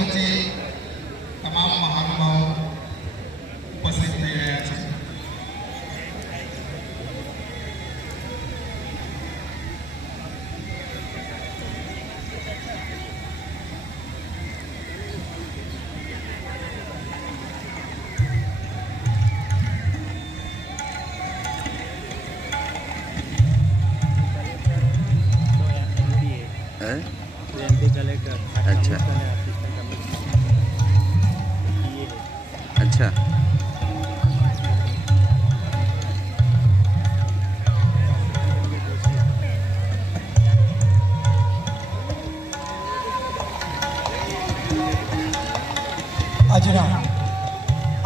committee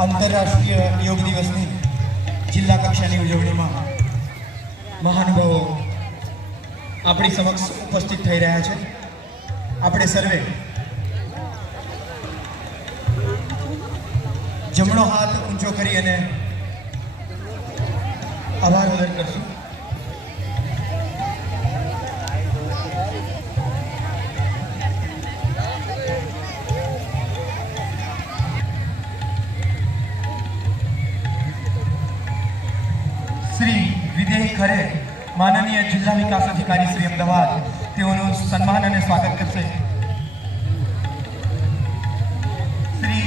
આંતરરાષ્ટ્રીય યોગ દિવસની જિલ્લા કક્ષાની ઉજવણીમાં મહાનુભાવો આપણી સમક્ષ ઉપસ્થિત થઈ રહ્યા છે. આપણે સર્વે જમણો હાથ ઊંચો કરી અને આભાર વદન કરશું. માનનીય જિલ્લા વિકાસ અધિકારી શ્રી અમદાવાદ તેઓનું સન્માન અને સ્વાગત કરશે શ્રી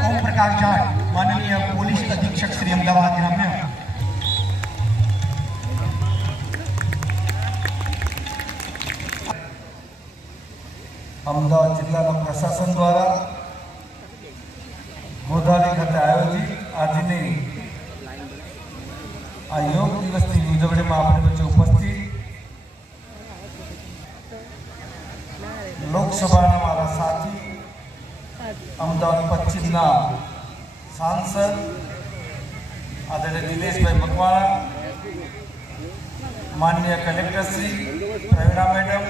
ઓમ પ્રકાશ જાટ માનનીય પોલીસ અધિક્ષક શ્રી અમદાવાદ ગ્રામ્ય અમદાવાદ જિલ્લાના પ્રશાસન દ્વારા લોકસભાના મારા સાથી અમદાવાદ પશ્ચિમના સાંસદ આદરણીય દિનેશભાઈ મકવાણા માનનીય કલેક્ટરશ્રી પ્રવીણા મેડમ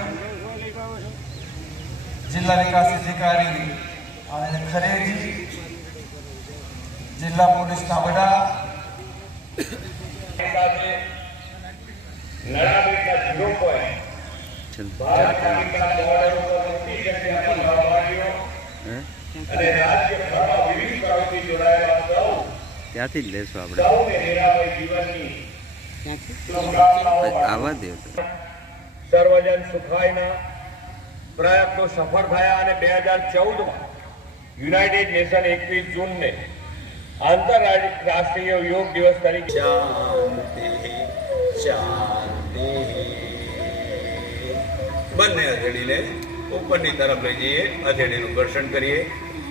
જિલ્લા વિકાસ અધિકારી અને ખરેજી જિલ્લા પોલીસના વડા સાથે નડાબેટના ઝીરો પોઈન્ટ ત્યાંથી જ લેશું આપણે. સૌને હીરાભાઈ જીવનની શુભકામનાઓ આવા દે સર્વજન સુખાયના પ્રયત્નો સફળ થયા અને બે હજાર ચૌદમાં યુનાઇટેડ નેશન એકવીસ જૂનને આંતરરાષ્ટ્રીય યોગ દિવસ તરીકે શાંતિ શાંતિ બંને હથેળીને ઉપરની તરફ લઈ જઈએ, હથેળીનું ઘર્ષણ કરીએ.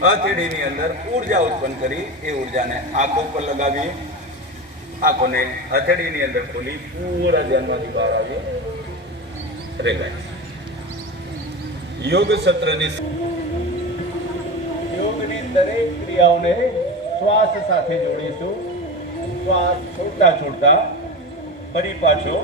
હથેળીની અંદર ઊર્જા ઉત્પન્ન કરી એ ઉર્જાને આંખો પર લગાવીએ. આંખોને હથેળીની અંદર ખોલી પૂરા ધ્યાનમાંથી બહાર આવીએ. રિલેક્સ યોગ સત્રની યોગની દરેક ક્રિયાઓને શ્વાસ સાથે જોડીશું. શ્વાસ છોડતા છોડતા ફરી પાછો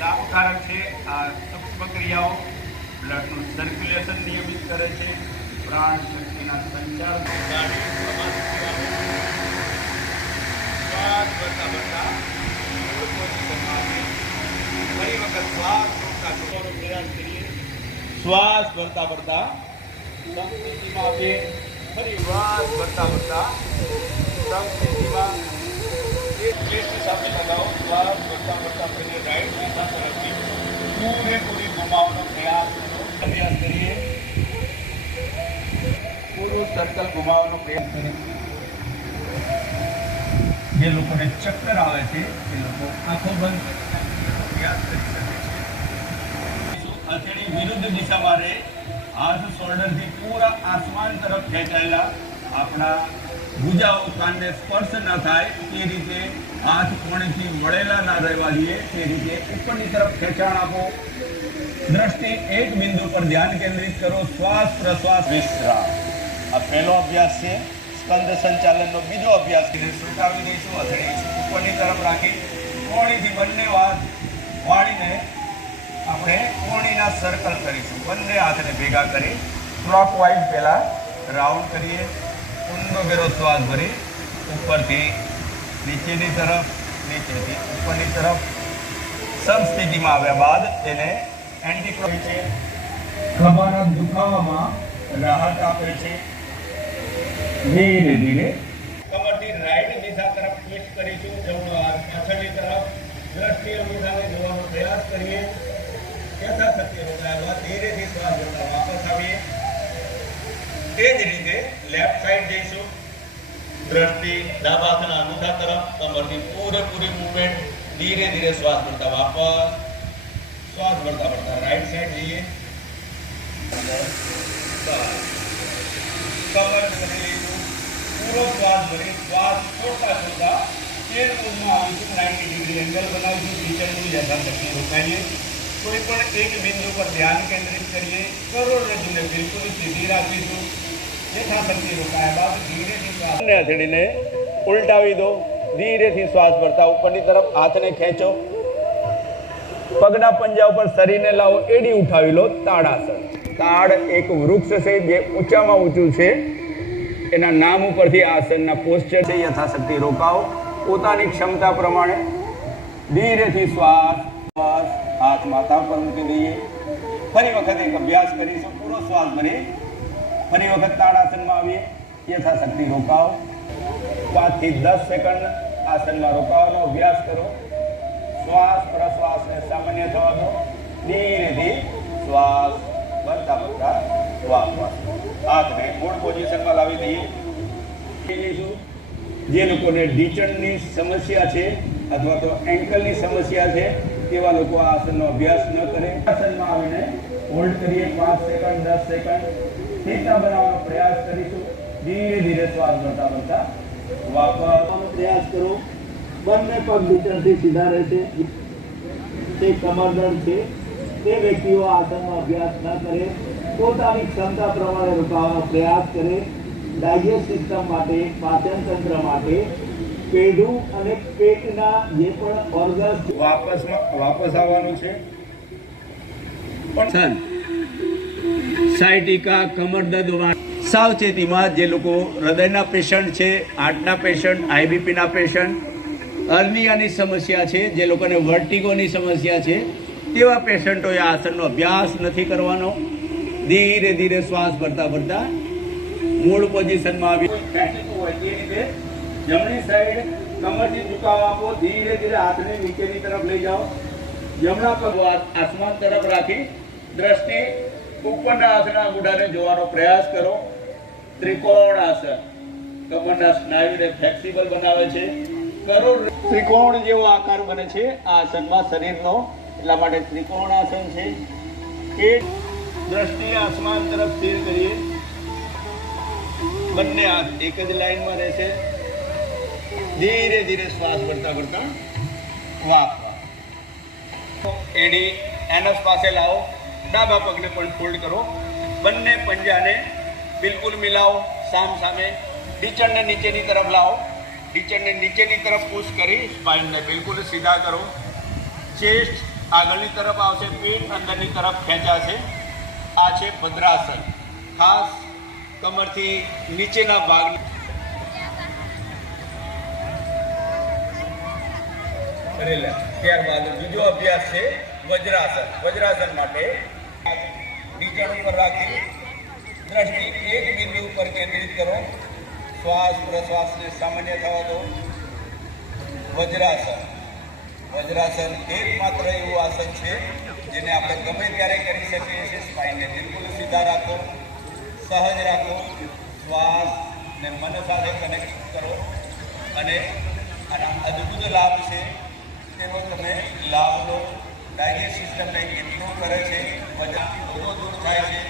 લાભકારક છે આ સૂક્ષ્મ ક્રિયાઓ બ્લડનું સર્ક્યુલેશન નિયમિત કરે છે. પ્રાણ શક્તિના સંચાર શ્વાસ ભરતા ભરતા મૂળ પોઝિશનમાં ફરી વખત શ્વાસ ભરતા ભરતા એક પ્લેટ સાથે લગાવો. શ્વાસ ભરતા ભરતા ફરી રાઈટ દિશા તરફથી પૂરેપૂરી ઘુમાવવાનો પ્રયાસ અભ્યાસ કરીએ. પૂરું સર્કલ ઘુમાવવાનો પ્રયાસ કરીએ. જે લોકોને ચક્કર આવે છે, એ લોકો આંખો બંધ પ્રયાસ કરી શકે છે. વિરુદ્ધ દિશામાં રહે હાથ શોલ્ડરથી પૂરા આસમાન તરફ ખેંચાયેલા આપણા ભૂજાઓ કાનને સ્પર્શ ન થાય તે રીતે હાથ કોણીથી મળેલા ના રહેવા દઈએ, તે રીતે ઉપરની તરફ ખેંચાણ આપો. દ્રષ્ટિ એક બિંદુ પર ધ્યાન કેન્દ્રિત કરો શ્વાસ પ્રશ્વાસ. વિશ્રામ. આ પહેલો અભ્યાસ છે. સ્કંદ સંચાલનનો બીજો અભ્યાસ છે. સુટાવી દઈશું અથડી ઉપરની તરફ રાખી કોણીથી બંને હાથ વાળીને આપણે કોણીના સર્કલ કરીશું. બંને હાથને ભેગા કરી ક્લોક વાઇઝ પહેલાં રાઉન્ડ કરીએ. ઊંડો ઘેરો શ્વાસ ભરી ઉપરથી નીચેની તરફ નીચેથી ઉપરની તરફ. સમસ્થિતિમાં આવ્યા બાદ તેને એન્ટી છે. ખભાના દુખાવામાં રાહત આપે છે. ધીરે ધીરે. કમરથી રાઈટ દિશા તરફ ટ્વિસ્ટ કરીશું. જમણો હાથ પાછળની તરફ દ્રષ્ટિ અનુસારે જોવાનો પ્રયાસ કરીએ. યથાશક્તિ રોકાયેલા ધીરેથી શ્વાસ લેતા વાપસ આવીએ. એ જ રીતે લેફ્ટ સાઈડ જઈશું. દ્રષ્ટિ ડાબા હાથના અંગૂઠા તરફ કમરની પૂરેપૂરી મૂવમેન્ટ ધીરે ધીરે શ્વાસ ભરતા વાપસ. શ્વાસ ભરતા ભરતા રાઈટ સાઈડ જઈએ બસ. કમર ભરી લીધું પૂરો શ્વાસ ભરી શ્વાસ છોડતા છોડતા ચેર મૂવમાં આવીશું નાઇન્ટી ડિગ્રી એંગલ બનાવીશું કિચનનું યથાશક્તિ રોકાઈએ કોઈ પણ એક બિંદુ પર ધ્યાન કેન્દ્રિત કરીએ કરોડરજ્જુને બિલકુલ સીધી રાખીશું યથાશક્તિ રોકાયા બાદ ધીરેથી શ્વાસ હથેળીને ઉલટાવી દો ધીરેથી શ્વાસ ભરતા ઉપરની તરફ હાથને ખેંચો પગના પંજા ઉપર શરીરને લાવો, એડી ઉઠાવી લો તાડાસન તાડ એક વૃક્ષ છે જે ઊંચામાં ઊંચું છે. એના નામ ઉપરથી આસનના પોસ્ચર છે. યથાશક્તિ રોકાવો પોતાની ક્ષમતા પ્રમાણે ધીરેથી શ્વાસ શ્વાસ, હાથ માથા પર મૂકી દઈએ. ફરી વખત એક અભ્યાસ કરીશું. પૂરો શ્વાસ ભરી ફરી વખત તાડાસનમાં આવીએ. યથાશક્તિ રોકાવો પાંચથી દસ સેકન્ડ આસનમાં રોકાવાનો અભ્યાસ કરો. શ્વાસ પ્રશ્વાસને સામાન્ય થવા દો ધીરેથી શ્વાસ ભરતા ભરતા શ્વાસ હાથને મૂળ પોઝિશનમાં લાવી દઈએ. લઈશું. જે લોકોને ઢીચણની સમસ્યા છે અથવા તો એન્કલની સમસ્યા છે તેવા લોકો આ આસનનો અભ્યાસ ન કરે. આસનમાં આવીને હોલ્ડ કરીએ પાંચ સેકન્ડ દસ સેકન્ડ સ્થિરતા બનાવવાનો પ્રયાસ કરીશું. ધીરે ધીરે શ્વાસ ભરતા ભરતા વાપરવાનો પ્રયાસ કરો. બંને પગ નીચેથી સીધા રહેશે તે કમરદળ છે. તે વ્યક્તિઓ આસનનો અભ્યાસ ન કરે. પોતાની ક્ષમતા પ્રમાણે રોકાવાનો પ્રયાસ કરે. ડાયજેસ્ટ સિસ્ટમ માટે પાચન તંત્ર માટે પેઢું અને પેટના જે પણ ઓર્ગન્સ વાપસ વાપસ આવવાનું છે. પણ સાયટિકા કમર દર્દ સાવચેતીમાં જે લોકો હૃદયના પેશન્ટ છે હાર્ટના પેશન્ટ આઈબીપીના પેશન્ટ અર્નિયાની સમસ્યા છે જે લોકોને વર્ટિગોની સમસ્યા છે તેવા પેશન્ટોએ આસનનો અભ્યાસ નથી કરવાનો. ધીરે ધીરે શ્વાસ ભરતા ભરતા મૂળ પોઝિશનમાં આવી જમણી સાઈડ કમરથી ઝુકાવ આપો ધીરે ધીરે હાથને નીચેની તરફ લઈ જાઓ. જમણા પગ આસમાન તરફ રાખી દ્રષ્ટિ ઉપરના હાથના અંગૂઠાને જોવાનો પ્રયાસ કરો. ત્રિકોણ આસન. કમરના સ્નાયુને ફ્લેક્સિબલ બનાવે છે. કરોડ ત્રિકોણ જેવો આકાર બને છે આ આસનમાં શરીરનો. એટલા માટે ત્રિકોણ આસન છે. એ દ્રષ્ટિ આસમાન તરફ સ્થિર કરીએ. બંને હાથ એક જ લાઈનમાં રહેશે. ધીરે ધીરે શ્વાસ ભરતા ભરતા વાહ એડી, એનસ પાસે લાવો. ડાબા પગને પણ ફોલ્ડ કરો. બંને પંજાને બિલકુલ મિલાવો. સામ સામે. ઢીચણને નીચેની તરફ લાવો. ઢીચણને નીચેની તરફ પુશ કરી સ્પાઇનને બિલકુલ સીધા કરો. ચેસ્ટ આગળની તરફ આવશે, પેટ અંદરની તરફ ખેંચાશે. આ છે ભદ્રાસન. ખાસ કમરથી નીચેના ભાગ ત્યારબાદ બીજો અભ્યાસ છે વજ્રાસન. વજ્રાસન માટે નીચે ઉપર રાખી દ્રષ્ટિ એક બિંદુ ઉપર કેન્દ્રિત કરો. શ્વાસ પ્રશ્વાસને સામાન્ય થવા દો. વજ્રાસન. વજ્રાસન એકમાત્ર એવું આસન છે જેને આપણે ગમે ત્યારે કરી શકીએ છીએ. સ્પાઇનને બિલકુલ સીધા રાખો, સહજ રાખો. શ્વાસ ને મન સાથે કનેક્ટ કરો. અને આના અદ્ભુત લાભ છે તેનો તમે લાભ લો. ડાયજેસ્ટ સિસ્ટમને ઇમ્પ્રૂવ કરે છે વજન રોગો દૂર થાય છે,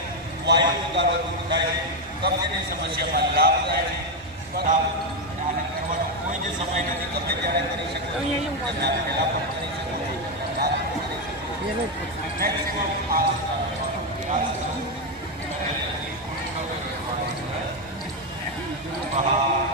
વાયુ ઉતારો દૂર થાય છે કબજની સમસ્યામાં લાભ થાય છે કરવાનો કોઈ જે સમય નથી તમે ત્યારે કરી શકો તમે પહેલાં પણ કરી શકો Wow.